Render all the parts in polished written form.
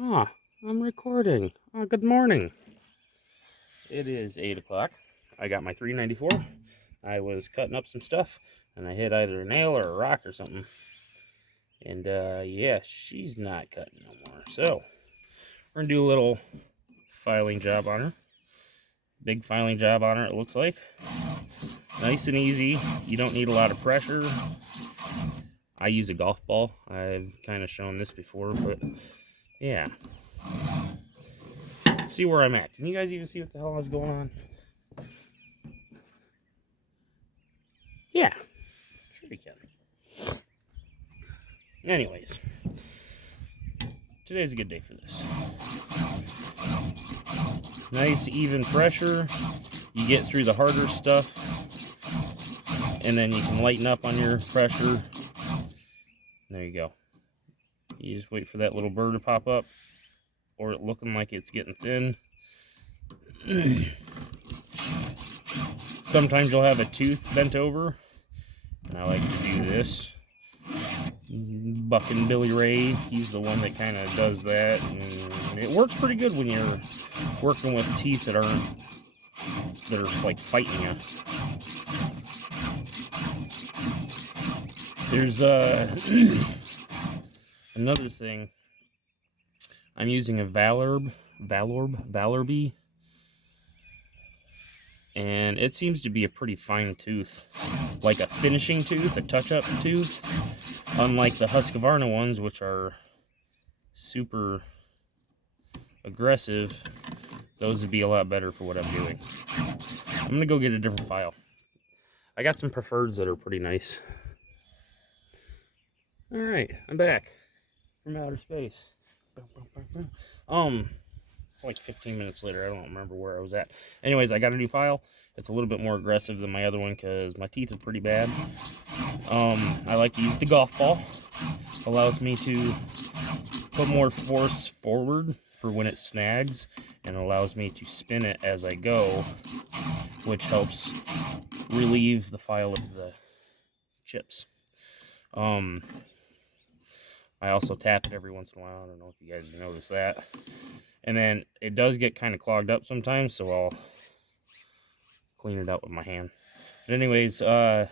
Ah, I'm recording. Good morning. It is 8 o'clock. I got my 394. I was cutting up some stuff, and I hit either a nail or a rock or something. And, yeah, she's not cutting no more. So, we're going to do a little filing job on her. Big filing job on her, it looks like. Nice and easy. You don't need a lot of pressure. I use a golf ball. I've kind of shown this before, but, yeah. Let's see where I'm at. Can you guys even see what the hell is going on? Yeah, sure you can. Anyways, today's a good day for this. Nice even pressure. You get through the harder stuff, and then you can lighten up on your pressure. There you go. You just wait for that little burr to pop up, or it looking like it's getting thin. Sometimes you'll have a tooth bent over, and I like to do this. Bucking Billy Ray, he's the one that kind of does that, and it works pretty good when you're working with teeth that are like fighting you. There's another thing. I'm using a Valorb, and it seems to be a pretty fine tooth, like a finishing tooth, a touch-up tooth, unlike the Husqvarna ones, which are super aggressive. Those would be a lot better for what I'm doing. I'm gonna go get a different file. I got some preferreds that are pretty nice. All right, I'm back from outer space. It's like 15 minutes later. I don't remember where I was at. Anyways, I got a new file. It's a little bit more aggressive than my other one because my teeth are pretty bad. I like to use the golf ball. Allows me to put more force forward for when it snags, and allows me to spin it as I go, which helps relieve the file of the chips. I also tap it every once in a while. I don't know if you guys notice that. And then it does get kind of clogged up sometimes, so I'll clean it out with my hand. But anyways, the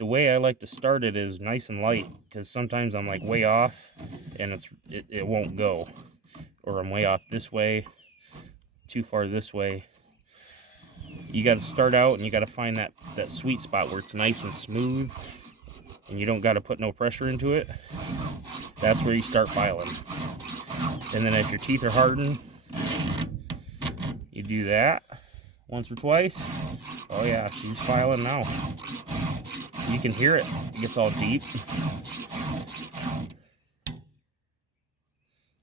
way I like to start it is nice and light, because sometimes I'm like way off and it won't go. Or I'm way off this way, too far this way. You got to start out and you got to find that sweet spot where it's nice and smooth and you don't got to put no pressure into it. That's where you start filing. And then if your teeth are hardened, you do that once or twice. Oh yeah, she's filing now. You can hear it. It gets all deep.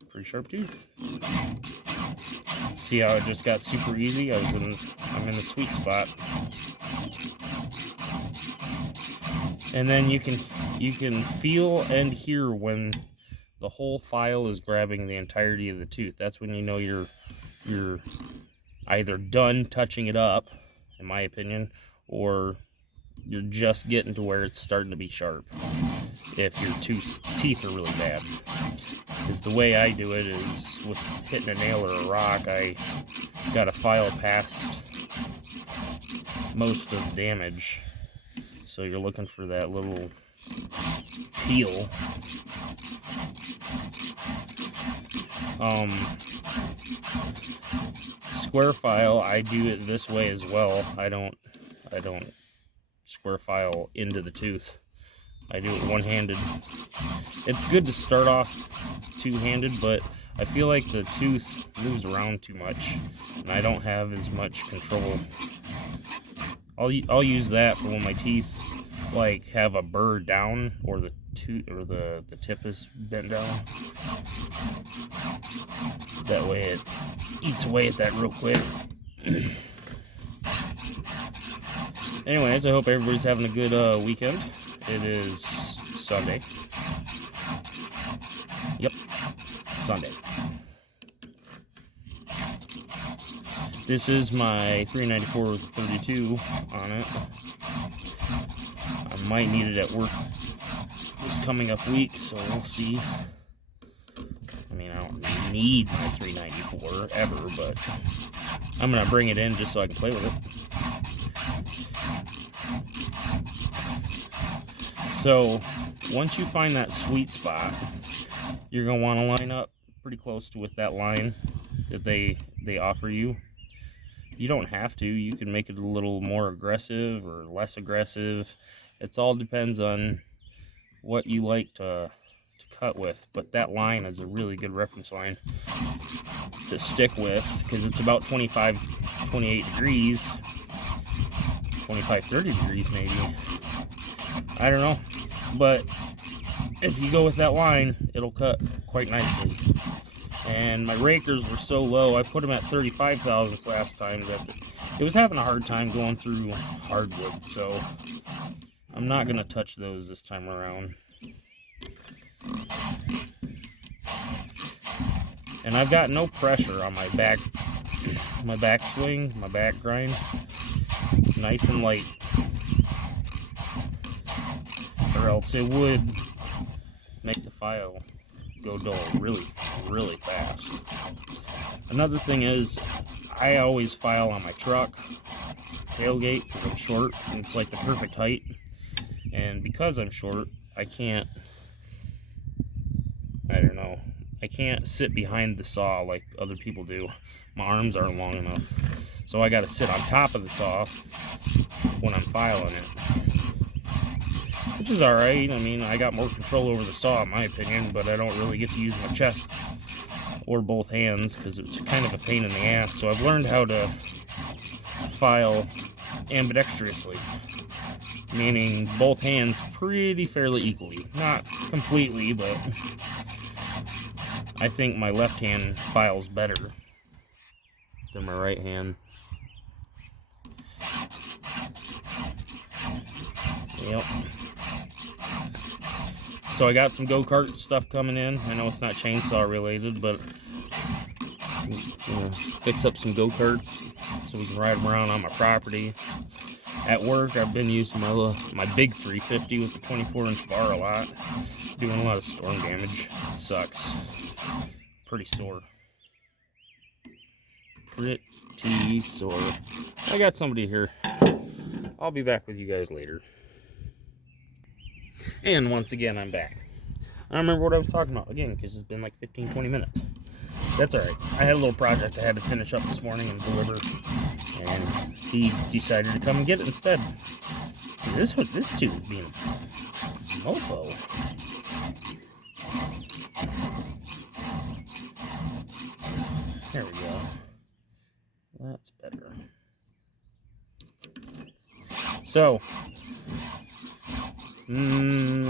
Pretty sharp tooth. See how it just got super easy? I'm in the sweet spot. And then you can feel and hear when the whole file is grabbing the entirety of the tooth. That's when you know you're either done touching it up, in my opinion, or you're just getting to where it's starting to be sharp if your teeth are really bad. Because the way I do it is with hitting a nail or a rock, I got to file past most of the damage. So you're looking for that little peel. Square file, I do it this way as well. I don't square file into the tooth. I do it one-handed. It's good to start off two-handed, but I feel like the tooth moves around too much, and I don't have as much control. I'll use that for when my teeth like have a burr down, or the tip is bent down. That way it eats away at that real quick. Anyways, I hope everybody's having a good weekend. It is Sunday. Yep, Sunday. This is my 394/32 on it. I might need it at work this coming up week, so we'll see. I mean, I don't need my 394 ever, but I'm going to bring it in just so I can play with it. So, once you find that sweet spot, you're going to want to line up pretty close to with that line that they offer you. You don't have to. You can make it a little more aggressive or less aggressive. It all depends on what you like to cut with, but that line is a really good reference line to stick with because it's about 25, 28 degrees, 25, 30 degrees maybe. I don't know, but if you go with that line, it'll cut quite nicely. And my rakers were so low, I put them at 35 thousandths last time that it was having a hard time going through hardwood, so I'm not going to touch those this time around. And I've got no pressure on my back swing, my back grind, nice and light, or else it would make the file go dull really, really fast. Another thing is, I always file on my truck tailgate because I'm short, and it's like the perfect height. And because I'm short, I can't sit behind the saw like other people do. My arms aren't long enough. So I got to sit on top of the saw when I'm filing it. Which is alright. I mean, I got more control over the saw in my opinion, but I don't really get to use my chest or both hands because it's kind of a pain in the ass. So I've learned how to file ambidextrously, meaning both hands pretty fairly equally. Not completely, but I think my left hand files better than my right hand. Yep. So I got some go-kart stuff coming in. I know it's not chainsaw related, but fix up some go-karts so we can ride them around on my property. At work, I've been using my big 350 with the 24-inch bar a lot. Doing a lot of storm damage. It sucks. Pretty sore. Pretty sore. I got somebody here. I'll be back with you guys later. And once again, I'm back. I don't remember what I was talking about again because it's been like 15-20 minutes. That's alright. I had a little project I had to finish up this morning and deliver, and he decided to come and get it instead. This tube is being a mofo. There we go. That's better. So, I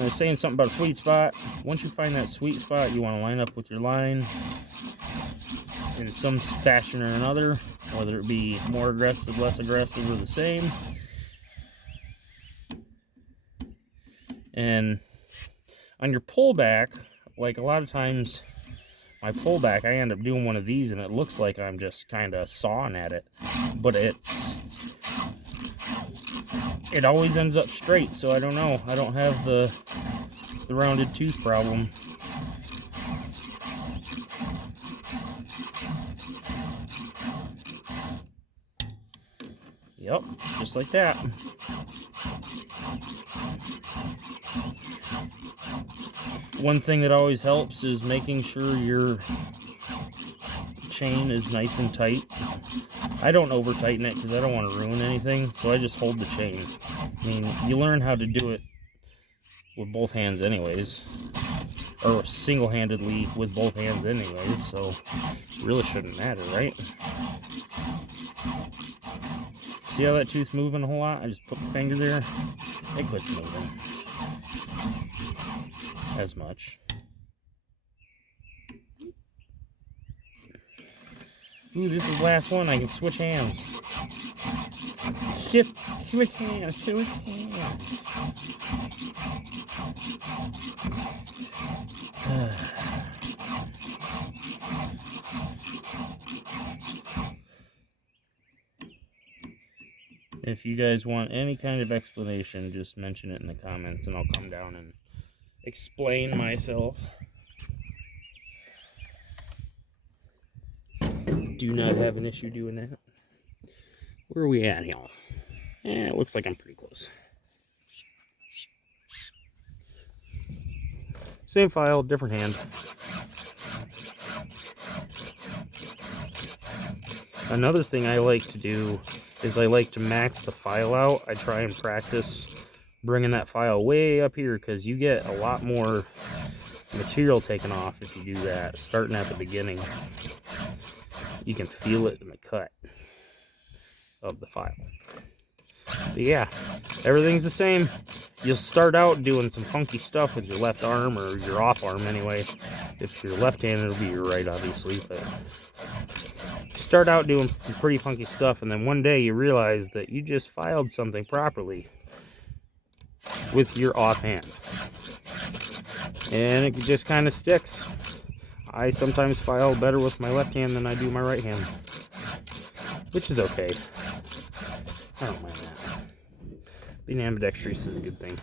was saying something about a sweet spot. Once you find that sweet spot, you want to line up with your line in some fashion or another, whether it be more aggressive, less aggressive, or the same. And on your pullback, like a lot of times, my pullback, I end up doing one of these and it looks like I'm just kind of sawing at it, but it always ends up straight, so I don't know. I don't have the rounded tooth problem. Yep, just like that. One thing that always helps is making sure your chain is nice and tight. I don't over tighten it because I don't want to ruin anything, so I just hold the chain. I mean, you learn how to do it with both hands anyways, or single-handedly with both hands anyways, so it really shouldn't matter, right? See how that tooth's moving a whole lot? I just put my finger there, it quits moving as much. Ooh, this is the last one. I can switch hands. Switch hands. If you guys want any kind of explanation, just mention it in the comments and I'll come down and explain myself. do not have an issue doing that. Where are we at here? Yeah, it looks like I'm pretty close. Same file, different hand. Another thing I like to do is I like to max the file out. I try and practice bringing that file way up here because you get a lot more material taken off if you do that, starting at the beginning. You can feel it in the cut of the file. But yeah, everything's the same. You'll start out doing some funky stuff with your left arm, or your off arm anyway. If you're left-handed, it'll be your right, obviously, but start out doing some pretty funky stuff, and then one day you realize that you just filed something properly with your offhand, and it just kind of sticks. I sometimes file better with my left hand than I do my right hand, which is okay. I don't mind that. Being ambidextrous is a good thing.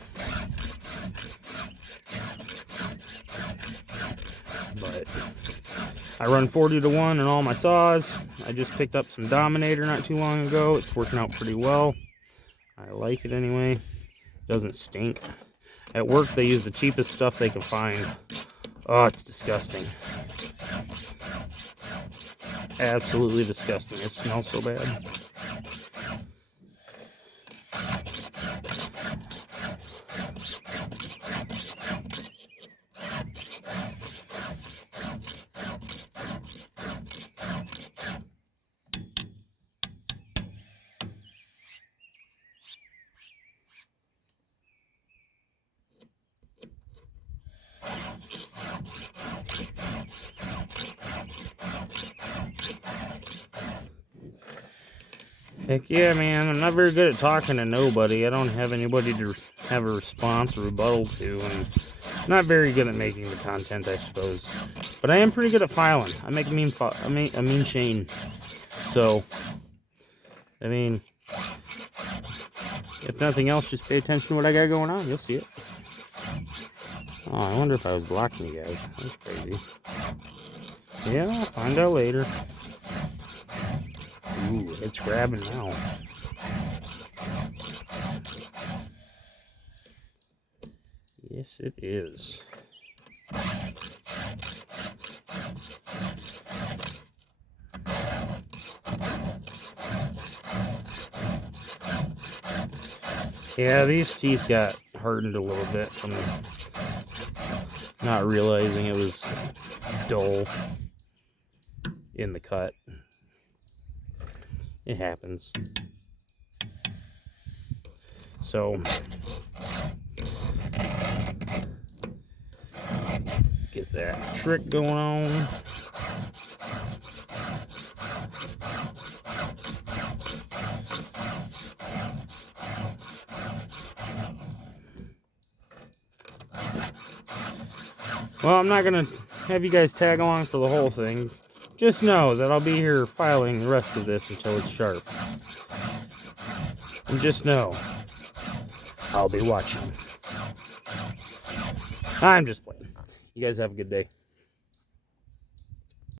But I run 40-to-1 in all my saws. I just picked up some Dominator not too long ago. It's working out pretty well. I like it anyway. It doesn't stink. At work they use the cheapest stuff they can find. Oh, it's disgusting. Absolutely disgusting. It smells so bad. Heck yeah, man. I'm not very good at talking to nobody. I don't have anybody to have a response or rebuttal to, and I'm not very good at making the content, I suppose. But I am pretty good at filing. I make a mean chain. So, I mean, if nothing else, just pay attention to what I got going on. You'll see it. Oh, I wonder if I was blocking you guys. That's crazy. Yeah, I'll find out later. Ooh, it's grabbing now. Yes, it is. Yeah, these teeth got hardened a little bit from not realizing it was dull in the cut. It happens. So, get that trick going on. Well, I'm not going to have you guys tag along for the whole thing. Just know that I'll be here filing the rest of this until it's sharp. And just know, I'll be watching. I'm just playing. You guys have a good day.